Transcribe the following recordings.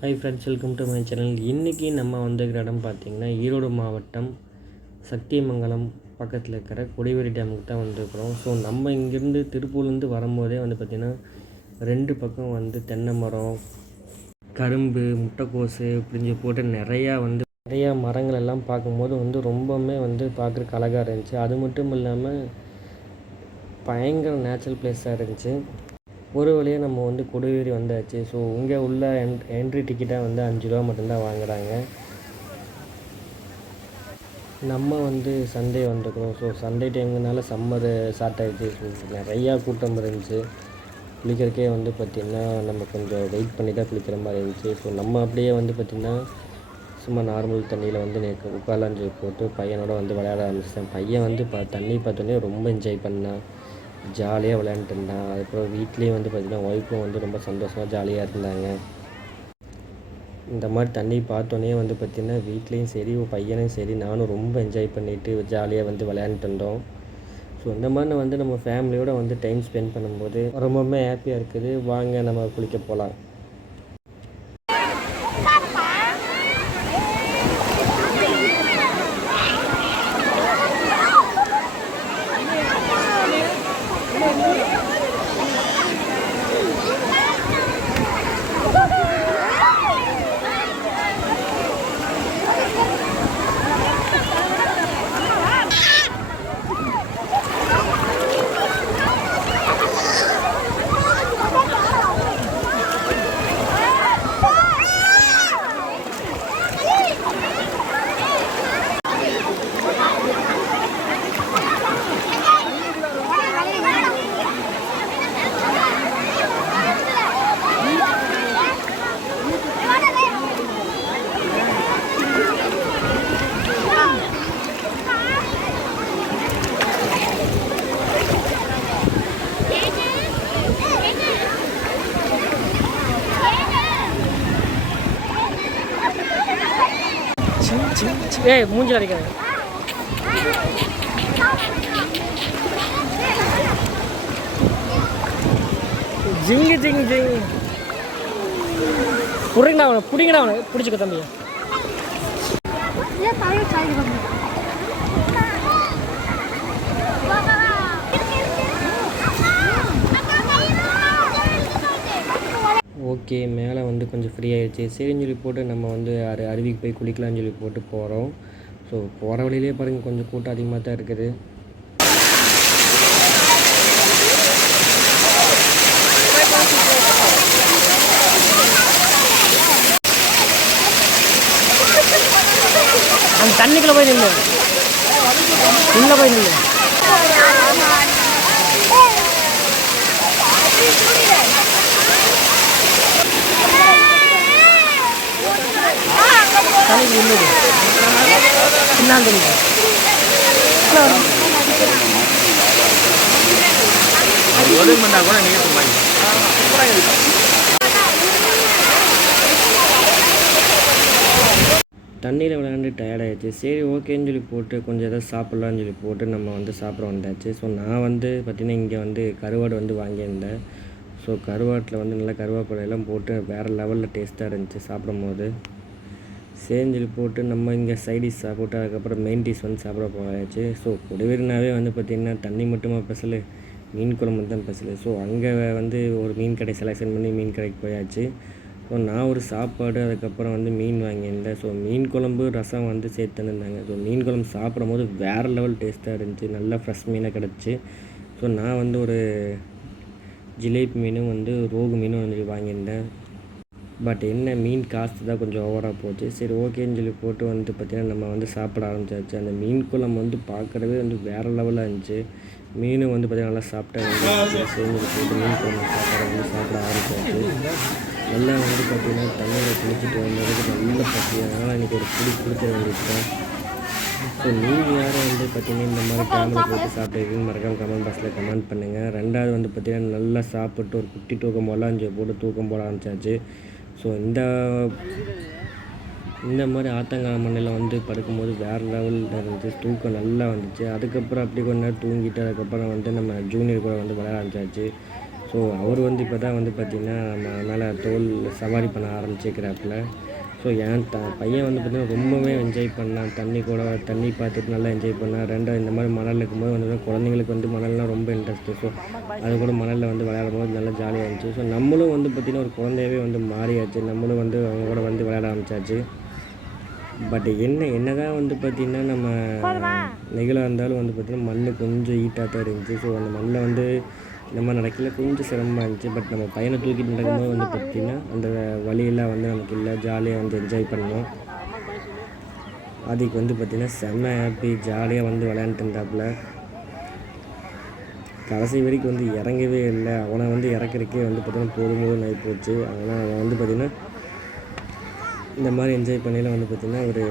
Hi friends, welcome to my channel. இன்றைக்கி நம்ம வந்துக்கிற இடம் பார்த்திங்கன்னா ஈரோடு மாவட்டம் சத்தியமங்கலம் பக்கத்தில் இருக்கிற கொடிவேரி டேமுக்கு தான் வந்திருக்கிறோம். ஸோ நம்ம இங்கேருந்து திருப்பூர்லேருந்து வரும்போதே பார்த்திங்கன்னா 2 பக்கம் தென்னை மரம், கரும்பு, முட்டைக்கோசு இப்படிஞ்சு போட்டு நிறையா மரங்கள் எல்லாம் பார்க்கும்போது ரொம்பவுமே பார்க்குறக்கு அழகாக இருந்துச்சு. அது மட்டும் இல்லாமல் பயங்கர நேச்சுரல் பிளேஸாக இருந்துச்சு. ஒரு வழியாக நம்ம கொடிவேரி வந்தாச்சு. ஸோ இங்கே உள்ள என்ட்ரி டிக்கெட்டாக 5 ரூபா மட்டும்தான் வாங்குகிறாங்க. நம்ம சண்டே வந்துருக்கிறோம். ஸோ சண்டே டைம்னால சம்மர் ஸ்டார்ட் ஆகிடுச்சு. ஸோ நிறையா கூட்டம் இருந்துச்சு. குளிக்கிறக்கே பார்த்திங்கன்னா நம்ம கொஞ்சம் வெயிட் பண்ணி தான் குளிக்கிற மாதிரி இருந்துச்சு. ஸோ நம்ம அப்படியே பார்த்திங்கன்னா சும்மா நார்மல் தண்ணியில் உட்காரலான்னு போட்டு பையனோட விளையாட ஆரம்பிச்சிட்டேன். பையன் தண்ணி பார்த்தோன்னே ரொம்ப என்ஜாய் பண்ணான். ஜாலியாக விளையாண்டுட்டு இருந்தான். அதுக்கப்புறம் வீட்லேயும் பார்த்திங்கன்னா ஒய்ஃபும் ரொம்ப சந்தோஷமாக ஜாலியாக இருந்தாங்க. இந்த மாதிரி தண்ணி பார்த்தோன்னே பார்த்திங்கன்னா வீட்லேயும் சரி பையனும் சரி நானும் ரொம்ப என்ஜாய் பண்ணிவிட்டு ஜாலியாக விளையாண்டுட்டு இருந்தோம். ஸோ இந்த மாதிரி நம்ம ஃபேமிலியோடு டைம் ஸ்பெண்ட் பண்ணும்போது ரொம்பவுமே ஹாப்பியாக இருக்குது. வாங்க நம்ம குளிக்க போகலாம். ஏய் மூஞ்சில் அடிக்காது. ஜிங்கு ஜிங் ஜிங் புரிங்கடா அவனை பிடிங்கடா அவனை பிடிச்சிக்க தம்பி. ஓகே, மேலே கொஞ்சம் ஃப்ரீ ஆகிடுச்சு. சரின்னு சொல்லி போட்டு நம்ம அருவிக்கு போய் குளிக்கலாம்னு சொல்லி போட்டு போகிறோம். ஸோ போகிற வழியிலே பாருங்கள் கொஞ்சம் கூட்டம் அதிகமாக தான் இருக்குது. அந்த தண்ணிக்குள்ளே போய் நின்று உள்ளே போய் நின்று தண்ணிக்கு உள்ளது பின்னாடி தண்ணியில் விளையாண்டு டயர்டாகிடுச்சு. சரி ஓகேன்னு சொல்லி போட்டு கொஞ்சம் எதாவது சாப்பிட்லான்னு சொல்லி போட்டு நம்ம சாப்பிட வந்தாச்சு. ஸோ நான் பார்த்திங்கன்னா இங்கே கருவாடு வாங்கியிருந்தேன். ஸோ கருவாட்டில் நல்லா கருவேப்பிலையெல்லாம் போட்டு வேறு லெவலில் டேஸ்ட்டாக இருந்துச்சு சாப்பிடும்போது. சரின்னு சொல்லி போட்டு நம்ம இங்கே சைடிஷ் சாப்பிட்டு அதுக்கப்புறம் மெயின் டிஷ் சாப்பிட போயாச்சு. ஸோ கொடிவேரினாவே பார்த்திங்கன்னா தண்ணி மட்டுமா ஸ்பெஷலு, மீன் குழம்பு தான் ஸ்பெஷலு. ஸோ அங்கே ஒரு மீன் கடை செலெக்ஷன் பண்ணி மீன் கடைக்கு போயாச்சு. ஸோ நான் ஒரு சாப்பாடு அதுக்கப்புறம் மீன் வாங்கியிருந்தேன். ஸோ மீன் குழம்பு ரசம் சேர்த்துருந்தாங்க. ஸோ மீன் குழம்பு சாப்பிடும் போது வேறு லெவல் டேஸ்ட்டாக இருந்துச்சு. நல்லா ஃப்ரெஷ் மீனாக கிடச்சி. ஸோ நான் ஒரு ஜிலேபி மீனும் ரோகு மீனும் வாங்கியிருந்தேன். பட் என்ன மீன் காஸ்ட்டு தான் கொஞ்சம் ஓவராக போச்சு. சரி ஓகேன்னு சொல்லி போட்டு பார்த்திங்கன்னா நம்ம சாப்பிட ஆரம்பிச்சாச்சு. அந்த மீன் குழம்பு பார்க்குறவே வேறு லெவலாக இருந்துச்சு. மீனும் பார்த்திங்கன்னா நல்லா சாப்பிட்டா சேர்ந்து போட்டு மீன் குழம்பு சாப்பிட ஆரம்பிச்சாச்சு. நல்லா பார்த்திங்கன்னா தண்ணியில் குளிச்சுட்டு வந்ததுக்கு நல்ல பசி. அதனால் இன்றைக்கி ஒரு குளிக்க வேண்டியிருக்கேன். ஸோ நீங்கள் யாரும் பார்த்திங்கன்னா இந்த மாதிரி கேமரா போட்டு சாப்பிட்டுருக்கீங்க மறக்காமல் கமெண்ட் பாக்ஸில் கமெண்ட் பண்ணுங்கள். ரெண்டாவது பார்த்திங்கன்னா நல்லா சாப்பிட்டு ஒரு குட்டி தூக்கம் போடலாம் போட்டு தூக்கம் போட ஆரம்பிச்சாச்சு. ஸோ இந்த மாதிரி ஆத்தங்கால மண்ணில் படுக்கும்போது வேறு லெவலில் இருந்துச்சு. தூக்கம் நல்லா வந்துச்சு. அதுக்கப்புறம் அப்படி கொஞ்ச நேரம் தூங்கிட்டு அதுக்கப்புறம் நம்ம ஜூனியர் கூட விளையாட ஆரம்பிச்சாச்சு. ஸோ ஸோ அவர் வந்து இப்போ தான் வந்து பார்த்திங்கன்னா நம்ம மேலே தோல் சவாரி பண்ண ஆரம்பிச்சிருக்கிறாப்புல. ஸோ என் பையன் வந்து பார்த்திங்கன்னா ரொம்பவே என்ஜாய் பண்ணான். தண்ணி பார்த்துட்டு நல்லா என்ஜாய் பண்ணான். ரெண்டாவது இந்த மாதிரி மணல் இருக்கும்போது வந்து குழந்தைங்களுக்கு வந்து மணல்னால் ரொம்ப இன்ட்ரெஸ்ட்டு. ஸோ அது கூட மணலில் வந்து விளையாடும் போது நல்லா ஜாலியாக இருந்துச்சு. ஸோ நம்மளும் வந்து பார்த்திங்கன்னா ஒரு குழந்தையவே வந்து மாறியாச்சு. நம்மளும் வந்து அவங்க கூட வந்து விளையாட ஆரம்பித்தாச்சு. பட் என்ன தான் வந்து பார்த்திங்கன்னா நம்ம நெகிழாக இருந்தாலும் வந்து பார்த்திங்கன்னா மண் கொஞ்சம் ஹீட்டாக தான் இருந்துச்சு. ஸோ அந்த மண்ணில் வந்து இந்த மாதிரி நடக்கல கொஞ்சம் சிரமமாக இருந்துச்சு. பட் நம்ம பையனை தூக்கிட்டு நடக்கும்போது வந்து பார்த்திங்கன்னா அந்த வழியெல்லாம் வந்து நமக்கு இல்லை, ஜாலியாக வந்து என்ஜாய் பண்ணோம். அதுக்கு வந்து பார்த்திங்கன்னா செம்ம ஹாப்பி, ஜாலியாக வந்து விளையாண்டுட்டு இருந்தாப்புல. கடைசி வரைக்கும் வந்து இறங்கவே இல்லை. அவனை வந்து இறக்குறக்கே வந்து பார்த்திங்கன்னா போதும் ஆகி போச்சு. அதனால் அவன் வந்து பார்த்திங்கன்னா இந்த மாதிரி என்ஜாய் பண்ணையில் வந்து பார்த்திங்கன்னா ஒரு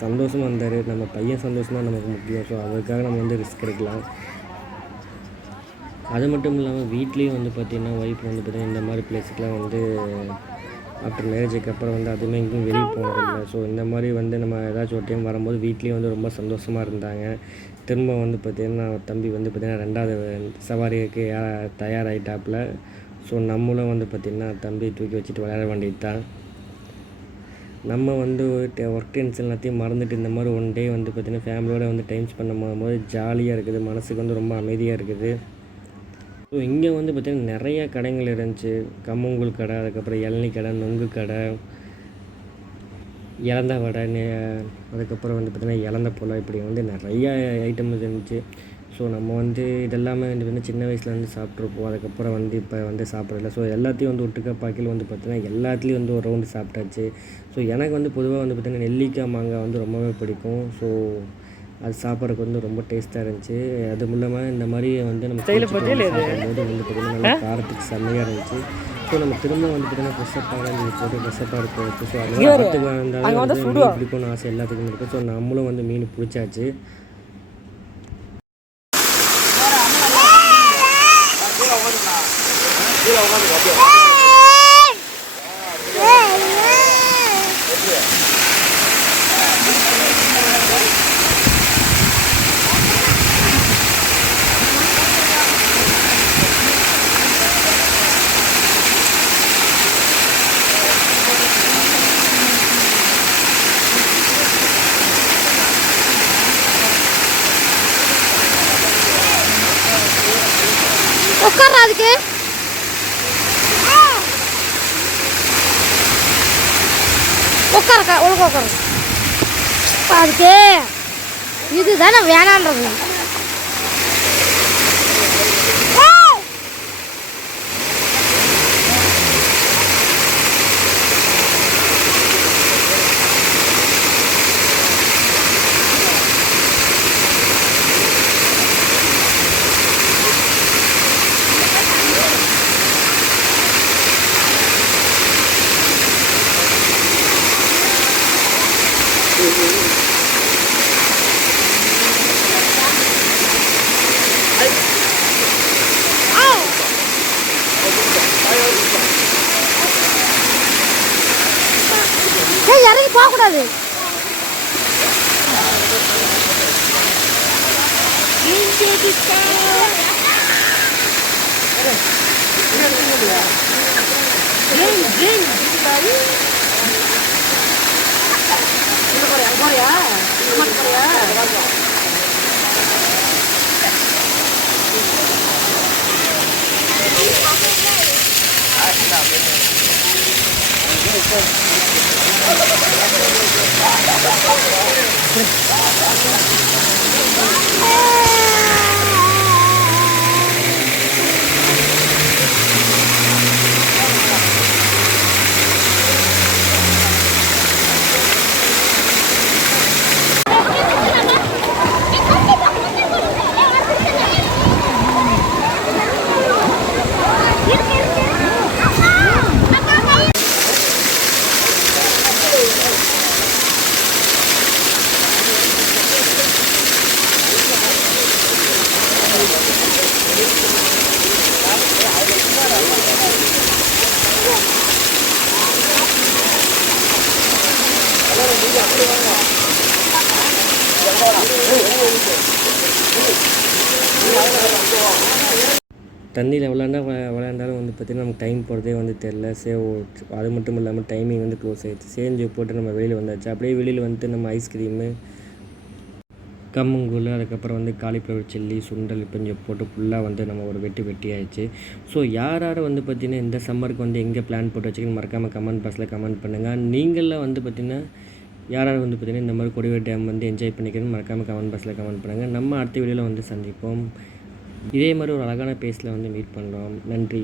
சந்தோஷமாக இருந்தார். நம்ம பையன் சந்தோஷம் தான் நமக்கு முக்கியம். ஸோ அதுக்காக நம்ம வந்து ரிஸ்க் எடுக்கலாம். அது மட்டும் இல்லாமல் வீட்லேயும் வந்து பார்த்திங்கன்னா ஒய்ஃப் வந்து பார்த்திங்கன்னா இந்த மாதிரி பிளேஸுக்கெலாம் வந்து ஆஃப்டர் மேரேஜுக்கு அப்புறம் வந்து அதுவுமே எங்கேயும் வெளியே போனதில்லை. ஸோ இந்த மாதிரி வந்து நம்ம ஏதாச்சும் ஒரு டைம் வரும்போது வீட்லேயும் வந்து ரொம்ப சந்தோஷமாக இருந்தாங்க. திரும்ப வந்து பார்த்திங்கன்னா தம்பி வந்து பார்த்திங்கன்னா 2வது சவாரிக்கு தயாராகிட்டாப்புல. ஸோ நம்மளும் வந்து பார்த்திங்கன்னா தம்பி தூக்கி வச்சுட்டு விளையாட வேண்டியது தான். நம்ம வந்து ஒர்க் டென்ஷன் எல்லாத்தையும் மறந்துட்டு இந்த மாதிரி ஒன் டே வந்து பார்த்திங்கன்னா ஃபேமிலியோடு வந்து டைம் ஸ்பெண்ட் பண்ணும்போது ஜாலியாக இருக்குது, மனசுக்கு வந்து ரொம்ப அமைதியாக இருக்குது. ஸோ இங்கே வந்து பார்த்திங்கன்னா நிறையா கடைகள் இருந்துச்சு. கம்மங்கூழ் கடை, அதுக்கப்புறம் இளநீ கடை, நொங்கு கடை, இலந்த வடை, அதுக்கப்புறம் வந்து பார்த்திங்கன்னா இலந்த போல, இப்படி வந்து நிறையா ஐட்டம்ஸ் இருந்துச்சு. ஸோ நம்ம வந்து இதெல்லாமே வந்து சின்ன வயசில் வந்து சாப்பிட்ருப்போம். அதுக்கப்புறம் வந்து இப்போ வந்து சாப்பிட்றதில்ல. ஸோ எல்லாத்தையும் வந்து ஒட்டுக்கா பாக்கில் வந்து பார்த்திங்கன்னா எல்லாத்துலேயும் வந்து ஒரு ரவுண்டு சாப்பிட்டாச்சு. ஸோ எனக்கு வந்து பொதுவாக வந்து பார்த்திங்கன்னா நெல்லிக்காய் மாங்காய் வந்து ரொம்பவே பிடிக்கும். ஸோ அது சாப்பிட்றதுக்கு வந்து ரொம்ப டேஸ்ட்டாக இருந்துச்சு. அதுவும் இல்லாமல் இந்த மாதிரி வந்து நம்ம சாப்பிடும்போது வந்து பார்த்திங்கன்னா நல்லா காரத்துக்கு செம்மையாக இருந்துச்சு. ஸோ நம்ம திரும்ப வந்து பார்த்திங்கன்னா ஃப்ரெஷ்ஷப்பாக போட்டு ஃப்ரெஷ்ஷப்பாக இருக்கும். ஸோ அதனால் ஆற்றுக்கு வந்தாலும் வந்து மீன் பிடிக்கும்னு ஆசை எல்லாத்துக்கும் இருக்குது. ஸோ நம்மளும் வந்து மீன் பிடிச்சாச்சு. உட்கார்றா அதுக்கு உட்கார ஒழுங்கு உட்காரு. அதுக்கு இதுதானே வேணான்றது. இறங்கி போகக்கூடாது. தண்ணியில் விளையாண்டாலும் வந்து பார்த்திங்கன்னா நமக்கு டைம் போகிறதே வந்து தெரில. அது மட்டும் இல்லாமல் டைமிங் வந்து க்ளோஸ் ஆகிடுச்சு. சேஞ்சு போட்டு நம்ம வெளியில் வந்தாச்சு. அப்படியே வெளியில் வந்துட்டு நம்ம ஐஸ்கிரீமு, கம்மங்கூழ், அதுக்கப்புறம் வந்து காலிஃப்ளவர் சில்லி, சுண்டல் கொஞ்சம் போட்டு ஃபுல்லாக வந்து நம்ம ஒரு வெட்டி ஆயிடுச்சு. ஸோ யார் வந்து பார்த்திங்கன்னா இந்த சம்மருக்கு வந்து எங்கே பிளான் போட்டு வச்சுக்கன்னு மறக்காமல் கமெண்ட் பாக்ஸில் கமெண்ட் பண்ணுங்கள். நீங்களாம் வந்து பார்த்திங்கன்னா யார் வந்து பார்த்திங்கன்னா இந்த மாதிரி கொடிவேரி டேம் வந்து என்ஜாய் பண்ணிக்கிறேன்னு மறக்காமல் கமெண்ட் பாக்ஸில் கமெண்ட் பண்ணுங்கள். நம்ம அடுத்த வீடியோவில் வந்து சந்திப்போம். இதே மாதிரி ஒரு அழகான பேஸில் வந்து மீட் பண்ணுறோம். நன்றி.